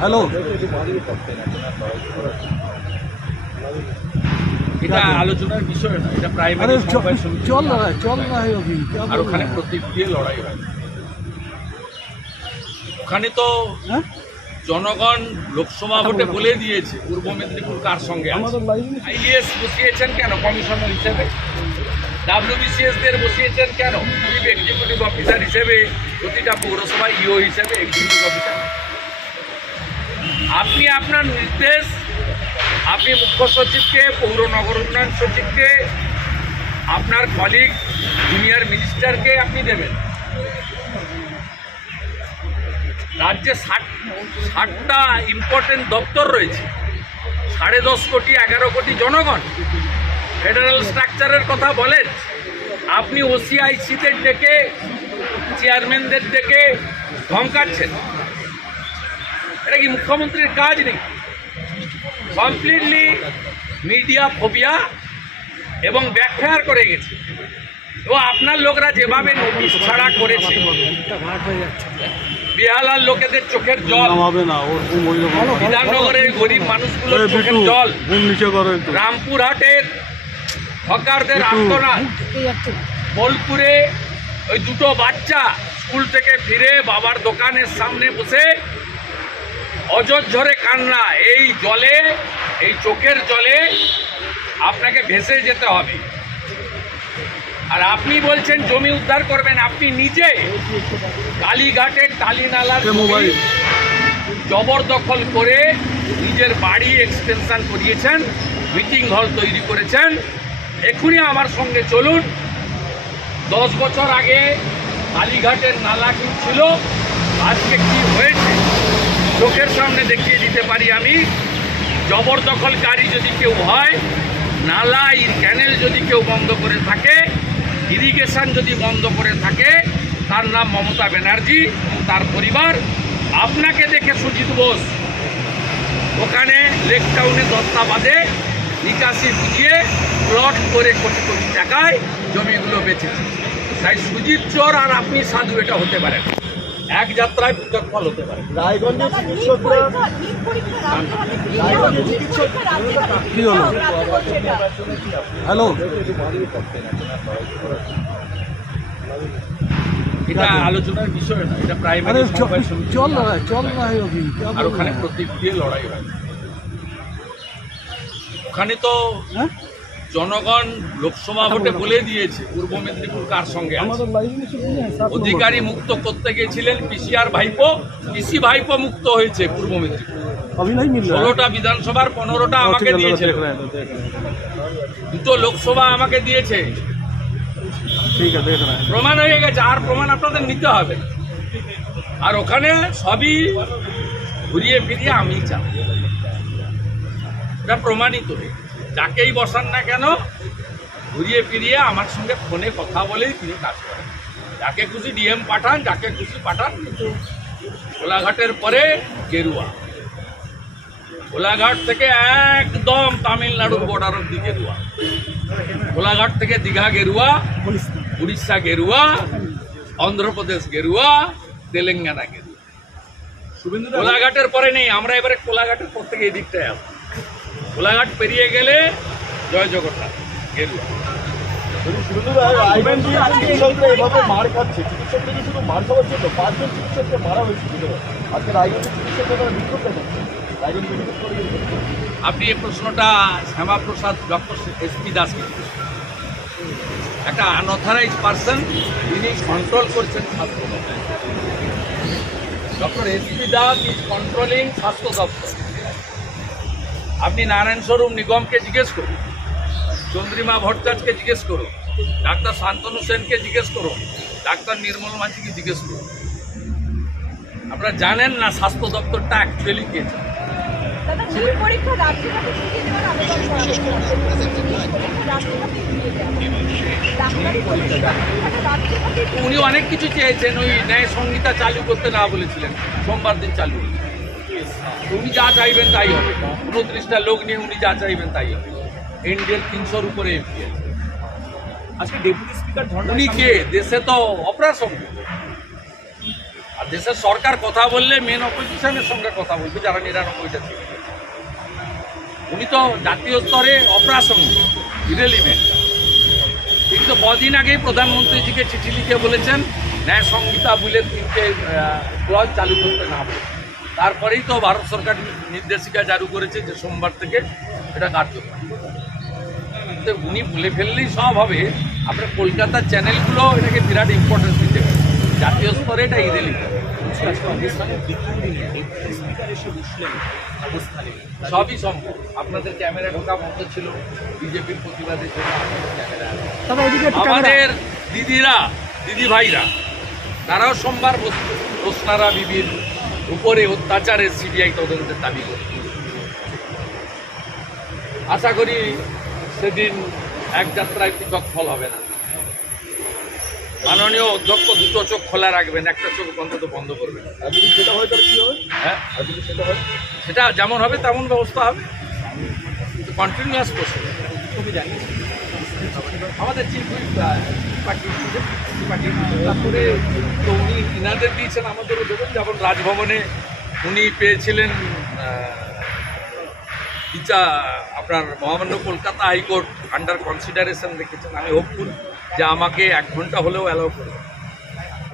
Hello. এটা আলোচনার বিষয় না এটা প্রাইমারি চল লড়াই চল লড়াই আর ওখানে প্রত্যেক দিয়ে লড়াই হয়। ওখানে তো জনগণ লোকসভা ভোটে বলে দিয়েছে পূর্ব মেদিনীপুর কার সঙ্গে আইডিএস বসিয়েছেন কেন কমিশনার হিসেবে? ডাব্লিউবিসিএস দের বসিয়েছেন কেন? চিফ এক্সিকিউটিভ অফিসার হিসেবে প্রতিটা পৌরসভা ইও হিসেবে এক্সিকিউটিভ অফিসার আপনি আপনার নির্দেশ, আপনি মুখ্য সচিবকে, পৌর নগর উন্নয়ন সচিবকে, আপনার কলিগ জুনিয়র মিনিস্টারকে আপনি দেবেন। রাজ্যে ষাট, ষাটটা ইম্পর্টেন্ট দপ্তর রয়েছে। সাড়ে দশ কোটি, এগারো কোটি জনগণ। ফেডারেল স্ট্রাকচারের কথা বলেন। আপনি ওসিআইসিদের ডেকে চেয়ারম্যানদের ডেকে ধমকাচ্ছেন এটা কি মুখ্যমন্ত্রীর কাজ নেই কমপ্লিটলি মিডিয়া ফোবিয়া এবং ব্যাখ্যার করে গেছে। ও আপনার লোকরা যেভাবে নোটিশ ছাড়া করেছে বিহালার লোকেদের চোখের জল বিধাননগরের গরিব মানুষগুলোর চোখের জল রামপুরহাটের হকারদের। আন্দোলন বোলপুরে ওই দুটো বাচ্চা স্কুল থেকে ফিরে বাবার দোকানের সামনে বসে অজর কান্না। এই জলে এই চোখের জলে আপনাকে ভেসে যেতে হবে। আর আপনি বলছেন জমি উদ্ধার করবেন আপনি নিজে কালীঘাটের টালিনালার জবরদখল করে নিজের বাড়ি এক্সটেনশন করিয়েছেন মিটিং হল তৈরি করেছেন। এক্ষুনি আমার সঙ্গে চলুন। দশ বছর আগে কালীঘাটের নালা কি ছিল আজকে কি হয়েছে? চোখের সামনে দেখিয়ে দিতে পারি আমি। জবরদখলকারী যদি কেউ হয়, নালা ক্যানেল যদি কেউ বন্ধ করে থাকে ইরিগেশন যদি বন্ধ করে থাকে, তার নাম মমতা ব্যানার্জি তার পরিবার। আপনাকে দেখে সুজিত বোস। ওখানে লেক টাউনে দস্তাবাদে নিকাশি দিয়ে প্লট করে কোটি কোটি টাকায় জমিগুলো বেঁচে তাই সুজিত চোর আর আপনি সাধু এটা হতে পারেন এক যাত্রায় পৃথক ফল হতে পারে। রায়গঞ্জের চিকিৎসকরা হ্যালো? এটা আলোচনার বিষয় না এটা প্রাইমারি চল না চল না আর ওখানে প্রতীক দিয়ে লড়াই হয়। ওখানে তো জনগণ লোকসভা ভোটে বলে। দিয়েছে পূর্ব মেদিনীপুর কার সঙ্গে অধিকারী মুক্ত করতে গেছিলেন পিসিআর ভাইপো পিসি ভাইপো মুক্ত হয়েছে পূর্ব মেদিনীপুর। ষোলোটা বিধানসভার পনেরোটা আমাকে দিয়েছে। দুটো লোকসভা আমাকে দিয়েছে। প্রমাণ হয়ে গেছে আর প্রমাণ আপনাদের নিতে হবে। আর ওখানে সবই ঘুরিয়ে ফিরিয়ে আমি চাই এটা প্রমাণিত। যাকেই বসান না কেন ঘুরিয়ে ফিরিয়ে আমার সঙ্গে ফোনে কথা বলেই তিনি কাজ করেন। যাকে খুশি ডিএম পাঠান যাকে খুশি পাঠান কিন্তু কোলাঘাটের পরে গেরুয়া। কোলাঘাট থেকে একদম তামিলনাড়ুর বর্ডার অব্দি গেরুয়া। কোলাঘাট থেকে দীঘা গেরুয়া উড়িষ্যা গেরুয়া অন্ধ্রপ্রদেশ গেরুয়া তেলেঙ্গানা গেরুয়া। কোলাঘাটের পরে নেই আমরা এবারে কোলাঘাটের পর থেকে এই দিকটায় আসব। কোলাঘাট পেরিয়ে গেলে জয় জগন্নাথ গেরুয়া। আপনি এই প্রশ্নটা শ্যামাপ্রসাদ ডক্টর এসপি দাসকে জিজ্ঞেস একটা আনঅথরাইজ পার্সন তিনি কন্ট্রোল করছেন স্বাস্থ্য দপ্তর। Doctor SP Das is controlling স্বাস্থ্য দপ্তর। আপনি নারায়ণ স্বরূপ নিগমকে জিজ্ঞেস করুন চন্দ্রিমা ভট্টাচার্যকে জিজ্ঞেস করুন ডাক্তার শান্তনু সেনকে জিজ্ঞেস করুন ডাক্তার নির্মল মাঝিকে জিজ্ঞেস করুন। আপনারা জানেন না স্বাস্থ্য দপ্তরটা অ্যাকচুয়ালি কে উনি অনেক কিছু চেয়েছেন ওই ন্যায় সংহিতা চালু করতে না বলেছিলেন সোমবার দিন চালু উনি যা চাইবেন তাই হবে। উনত্রিশটা লোক নিয়ে উনি যা চাইবেন তাই হবে। ইন্ডিয়ার তিনশোর উপরে এমপি আছে আজকে ডেপুটি স্পিকার উনি কে? দেশে তো অপারেশন আর দেশের সরকার কথা বললে মেন অপোজিশনের সঙ্গে কথা বলবে যারা নিরানব্বইটা ছিল। উনি তো জাতীয় স্তরে অপারেশন ইরেলিভেন্ট কিন্তু কদিন আগেই প্রধানমন্ত্রীজিকে চিঠি লিখে বলেছেন ন্যায় সংহিতা বলে তিনটে ক্লজ চালু করতে না বলে। তারপরেই তো ভারত সরকার নির্দেশিকা জারি করেছে যে সোমবার থেকে এটা কার্যকর। তো উনি বলে ফেললেই সব হবে। আপনার কলকাতার চ্যানেলগুলো এটাকে বিরাট ইম্পর্টেন্স দিতে পারে। জাতীয় স্তরে এটা অবস্থানে সবই সম্ভব। আপনাদের ক্যামেরা ঢোকা বন্ধ ছিল। বিজেপির প্রতিবাদের জন্য আমাদের দিদিরা দিদি ভাইরা তারাও সোমবার বসবে। রোসনারা বিবির উপরে অত্যাচারের সিবিআই তদন্তের দাবি করবে আশা করি সেদিন এক যাত্রায় পৃথক ফল হবে না। মাননীয় অধ্যক্ষ দুটো চোখ খোলা রাখবেন একটা চোখ অন্তত বন্ধ করবেন। আর যদি সেটা হয় কি হবে? হ্যাঁ? আর সেটা হয়? সেটা যেমন হবে তেমন ব্যবস্থা হবে। কন্টিনিউয়াস প্রসেস তোকে জানিস আমাদের চিফ তারপরে তো উনি ইনাদের দিয়েছেন আমাদেরও দেবেন যেমন রাজভবনে উনি পেয়েছিলেন ইচ্ছা আপনার মহামান্য কলকাতা হাইকোর্ট আন্ডার কনসিডারেশন রেখেছেন। আমি হোপফুল যে আমাকে এক ঘণ্টা হলেও অ্যালাউ করবে।